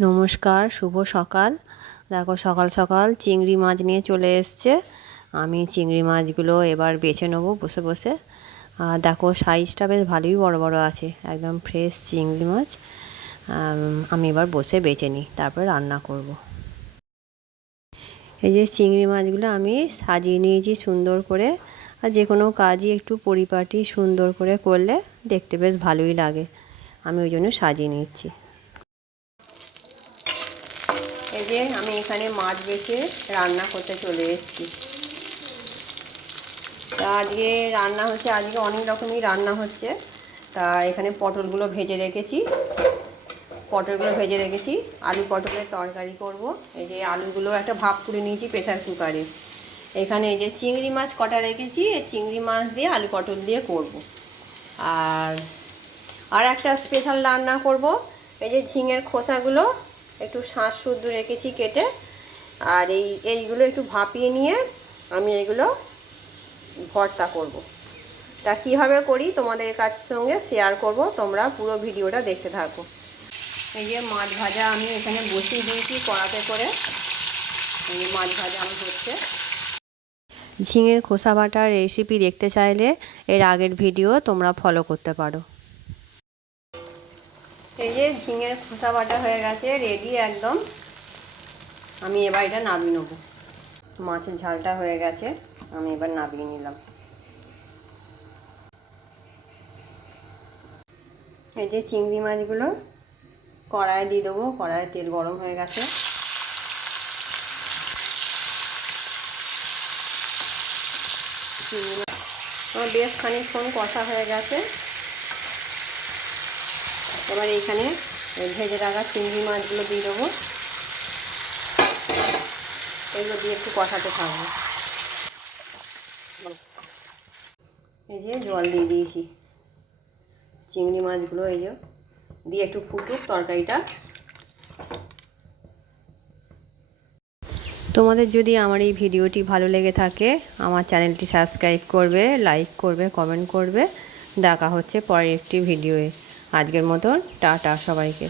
নমস্কার, শুভ সকাল। দেখো, সকাল সকাল চিংড়ি মাছ নিয়ে চলে এসছে। আমি চিংড়ি মাছগুলো এবার বেছে নেব বসে বসে। আর দেখো, সাইজটা বেশ ভালোই বড় বড় আছে, একদম ফ্রেশ চিংড়ি মাছ। আমি এবার বসে বেছে নিই, তারপর রান্না করব। এই যে চিংড়ি মাছগুলো আমি সাজিয়ে নিয়েছি সুন্দর করে। আর যে কোনো কাজই একটু পরিপাটি সুন্দর করে করলে দেখতে বেশ ভালোই লাগে। আমি ওই জন্য সাজিয়ে নিচ্ছি। এই যে আমি এখানে মাছ বেছে রান্না করতে চলে এসেছি। তা আজকে রান্না হচ্ছে, আজকে অনেক রকমই রান্না হচ্ছে। তা এখানে পটলগুলো ভেজে রেখেছি। পটলগুলো ভেজে রেখেছি। আলু পটলের তরকারি করব। এই যে আলুগুলো একটা ভাপ করে নিয়েছি প্রেসার কুকারে। এখানে এই যে চিংড়ি মাছ কটা রেখেছি, এই চিংড়ি মাছ দিয়ে আলু পটল দিয়ে করব। আর আর একটা স্পেশাল রান্না করব। এই যে ঝিঙের খোসাগুলো একটু শাঁস শুদ্ধ রেখেছি কেটে। আর এই, এইগুলো একটু ভাপিয়ে নিয়ে আমি এগুলো ভর্তা করব। তা কীভাবে করি তোমাদের কাছ সঙ্গে শেয়ার করব, তোমরা পুরো ভিডিওটা দেখতে থাকো। এই যে মাছ ভাজা আমি এখানে বসিয়ে দিয়েছি কড়াতে করে। এই মাছ ভাজা আমার হচ্ছে। ঝিঙের খোসা বাটার রেসিপি দেখতে চাইলে এর আগের ভিডিও তোমরা ফলো করতে পারো। এই যে ঝিঙের খোসা বাটা হয়ে গেছে রেডি একদম। আমি এবার এটা নামিয়ে নেব। মাছের ঝালটা হয়ে গেছে, আমি এবার নামিয়ে নিলাম। এই যে চিংড়ি মাছগুলো কড়ায় দিয়ে দেবো কড়ায় তেল গরম হয়ে গেছে। আমার বেশ খানিকক্ষণ কষা হয়ে গেছে। এবার এইখানে ভেজে রাখা চিংড়ি মাছগুলো দিয়ে দেবো। এগুলো দিয়ে একটু কষাতে থাকব। এই যে জল দিয়ে দিয়েছি। চিংড়ি মাছগুলো এই যে, দিয়ে একটু ফুটুক তরকারিটা। তোমাদের যদি আমার এই ভিডিওটি ভালো লেগে থাকে, আমার চ্যানেলটি সাবস্ক্রাইব করবে, লাইক করবে, কমেন্ট করবে। দেখা হচ্ছে পরের একটি ভিডিওয়ে। আজকের মতন, টাটা সবাইকে।